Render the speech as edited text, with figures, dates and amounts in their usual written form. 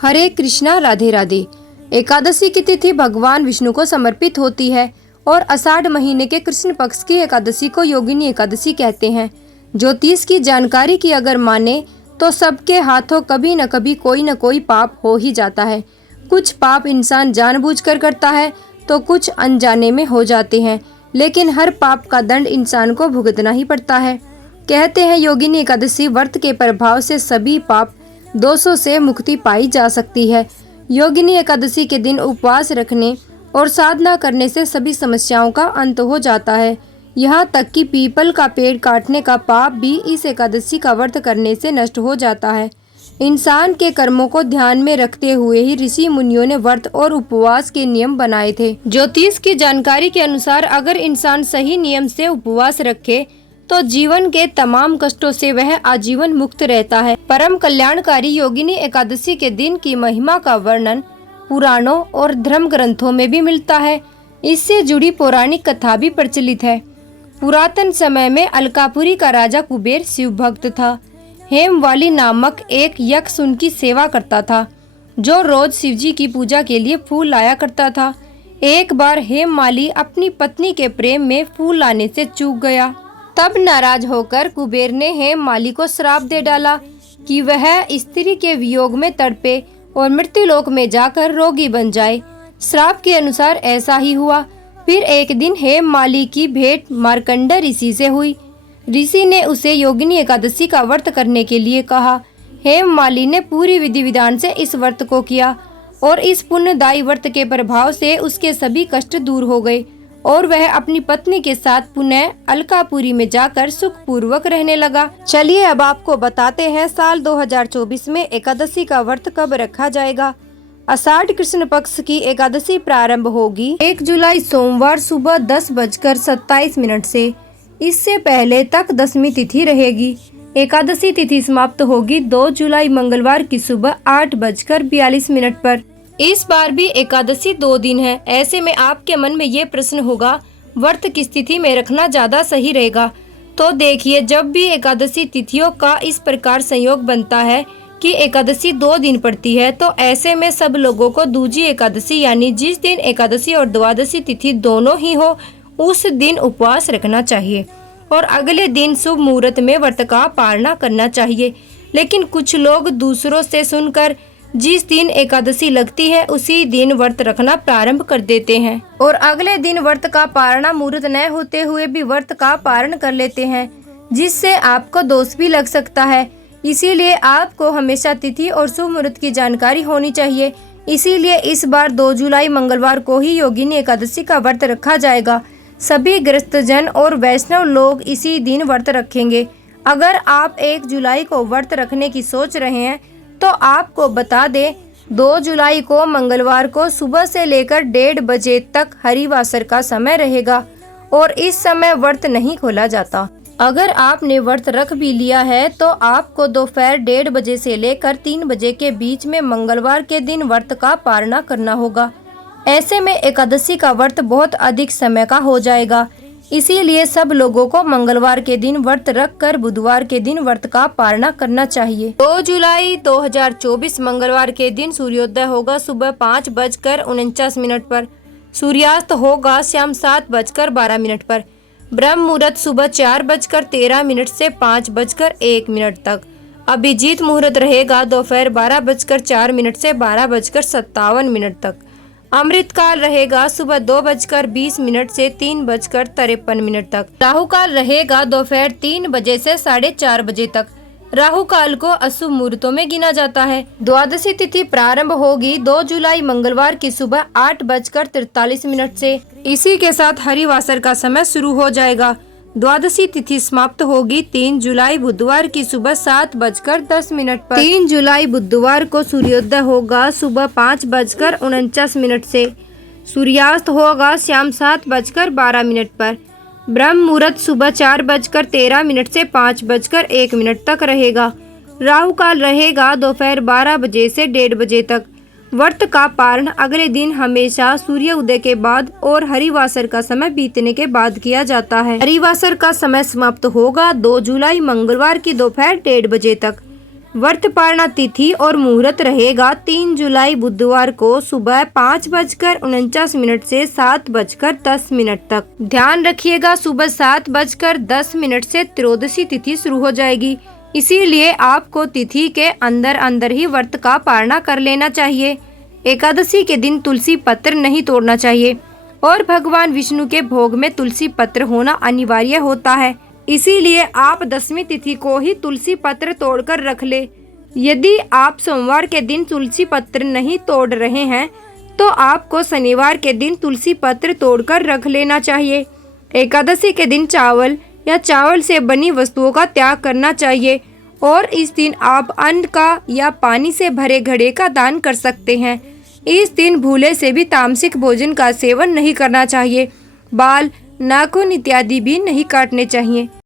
हरे कृष्णा, राधे राधे। एकादशी की तिथि भगवान विष्णु को समर्पित होती है और आषाढ़ महीने के कृष्ण पक्ष की एकादशी को योगिनी एकादशी कहते हैं। ज्योतिष की जानकारी की अगर माने तो सबके हाथों कभी न कभी कोई न कोई पाप हो ही जाता है। कुछ पाप इंसान जानबूझकर करता है तो कुछ अनजाने में हो जाते हैं, लेकिन हर पाप का दंड इंसान को भुगतना ही पड़ता है। कहते हैं योगिनी एकादशी व्रत के प्रभाव से सभी पाप दोषों से मुक्ति पाई जा सकती है। योगिनी एकादशी के दिन उपवास रखने और साधना करने से सभी समस्याओं का अंत हो जाता है। यहाँ तक कि पीपल का पेड़ काटने का पाप भी इस एकादशी का व्रत करने से नष्ट हो जाता है। इंसान के कर्मों को ध्यान में रखते हुए ही ऋषि मुनियों ने व्रत और उपवास के नियम बनाए थे। ज्योतिष की जानकारी के अनुसार अगर इंसान सही नियम से उपवास रखे तो जीवन के तमाम कष्टों से वह आजीवन मुक्त रहता है। परम कल्याणकारी योगिनी एकादशी के दिन की महिमा का वर्णन पुराणों और धर्म ग्रंथों में भी मिलता है। इससे जुड़ी पौराणिक कथा भी प्रचलित है। पुरातन समय में अलकापुरी का राजा कुबेर शिव भक्त था। हेमवाली नामक एक यक्ष उनकी सेवा करता था, जो रोज शिवजी की पूजा के लिए फूल लाया करता था। एक बार हेममाली अपनी पत्नी के प्रेम में फूल लाने से चूक गया। तब नाराज होकर कुबेर ने हेममाली को श्राप दे डाला कि वह स्त्री के वियोग में तड़पे और मृत्युलोक में जाकर रोगी बन जाए। श्राप के अनुसार ऐसा ही हुआ। फिर एक दिन हेममाली की भेंट मार्कंड ऋषि से हुई। ऋषि ने उसे योगिनी एकादशी का व्रत करने के लिए कहा। हेममाली ने पूरी विधि विधान से इस व्रत को किया और इस पुण्यदायी व्रत के प्रभाव से उसके सभी कष्ट दूर हो गए और वह अपनी पत्नी के साथ पुनः अलकापुरी में जाकर सुख पूर्वक रहने लगा। चलिए अब आपको बताते हैं साल 2024 में एकादशी का व्रत कब रखा जाएगा। आषाढ़ कृष्ण पक्ष की एकादशी प्रारंभ होगी 1 जुलाई सोमवार सुबह 10:27 से। इससे पहले तक दशमी तिथि रहेगी। एकादशी तिथि समाप्त होगी 2 जुलाई मंगलवार की सुबह 8:42 पर। इस बार भी एकादशी 2 दिन है। ऐसे में आपके मन में ये प्रश्न होगा, व्रत किस तिथि में रखना ज्यादा सही रहेगा। तो देखिए, जब भी एकादशी तिथियों का इस प्रकार संयोग बनता है कि एकादशी 2 दिन पड़ती है, तो ऐसे में सब लोगों को दूजी एकादशी यानी जिस दिन एकादशी और द्वादशी तिथि दोनों ही हो उस दिन उपवास रखना चाहिए और अगले दिन शुभ मुहूर्त में व्रत का पालना करना चाहिए। लेकिन कुछ लोग दूसरों से सुनकर जिस दिन एकादशी लगती है उसी दिन व्रत रखना प्रारंभ कर देते हैं और अगले दिन व्रत का पालना मुहूर्त न होते हुए भी व्रत का पालन कर लेते हैं, जिससे आपको दोष भी लग सकता है। इसीलिए आपको हमेशा तिथि और शुभ मुहूर्त की जानकारी होनी चाहिए। इसीलिए इस बार 2 जुलाई मंगलवार को ही योगिनी एकादशी का व्रत रखा जाएगा। सभी गृहस्थजन और वैष्णव लोग इसी दिन व्रत रखेंगे। अगर आप 1 जुलाई को व्रत रखने की सोच रहे हैं तो आपको बता दें, 2 जुलाई को मंगलवार को सुबह से लेकर 1:30 बजे तक हरिवासर का समय रहेगा और इस समय व्रत नहीं खोला जाता। अगर आपने व्रत रख भी लिया है तो आपको दोपहर 1:30 बजे से लेकर 3 बजे के बीच में मंगलवार के दिन व्रत का पालना करना होगा। ऐसे में एकादशी का व्रत बहुत अधिक समय का हो जाएगा। इसीलिए सब लोगों को मंगलवार के दिन व्रत रख कर बुधवार के दिन व्रत का पालना करना चाहिए। 2 जुलाई 2024 मंगलवार के दिन सूर्योदय होगा सुबह 5:49 पर। सूर्यास्त होगा शाम 7:12 पर। ब्रह्म मुहूर्त सुबह 4:13 से 5:01 तक। अभिजीत मुहूर्त रहेगा दोपहर 12:04 से 12:57 तक। अमृत काल रहेगा सुबह 2:20 से 3:53 तक। राहु काल रहेगा दोपहर 3 बजे से 4:30 बजे तक। राहु काल को अशुभ मुहूर्तों में गिना जाता है। द्वादशी तिथि प्रारंभ होगी 2 जुलाई मंगलवार की सुबह 8:43 से। इसी के साथ हरिवासर का समय शुरू हो जाएगा। द्वादशी तिथि समाप्त होगी 3 जुलाई बुधवार की सुबह 7:10 पर। 3 जुलाई बुधवार को सूर्योदय होगा सुबह 5:49 से। सूर्यास्त होगा शाम 7:12 पर। ब्रह्म मुहूर्त सुबह 4:13 से 5:01 तक रहेगा। राहु काल रहेगा दोपहर 12 बजे से 1:30 बजे तक। व्रत का पारण अगले दिन हमेशा सूर्य उदय के बाद और हरिवासर का समय बीतने के बाद किया जाता है। हरिवासर का समय समाप्त होगा 2 जुलाई मंगलवार की दोपहर 1:30 बजे तक। व्रत पारणा तिथि और मुहूर्त रहेगा 3 जुलाई बुधवार को सुबह 5:49 से 7:10 तक। ध्यान रखिएगा, सुबह 7:10 से त्रयोदशी तिथि शुरू हो जाएगी, इसीलिए आपको तिथि के अंदर ही व्रत का पारणा कर लेना चाहिए। एकादशी के दिन तुलसी पत्र नहीं तोड़ना चाहिए और भगवान विष्णु के भोग में तुलसी पत्र होना अनिवार्य होता है, इसीलिए आप 10वीं तिथि को ही तुलसी पत्र तोड़कर रख ले। यदि आप सोमवार के दिन तुलसी पत्र नहीं तोड़ रहे हैं तो आपको शनिवार के दिन तुलसी पत्र तोड़कर रख लेना चाहिए। एकादशी के दिन चावल या चावल से बनी वस्तुओं का त्याग करना चाहिए और इस दिन आप अन्न का या पानी से भरे घड़े का दान कर सकते हैं। इस दिन भूले से भी तामसिक भोजन का सेवन नहीं करना चाहिए। बाल, नाखून इत्यादि भी नहीं काटने चाहिए।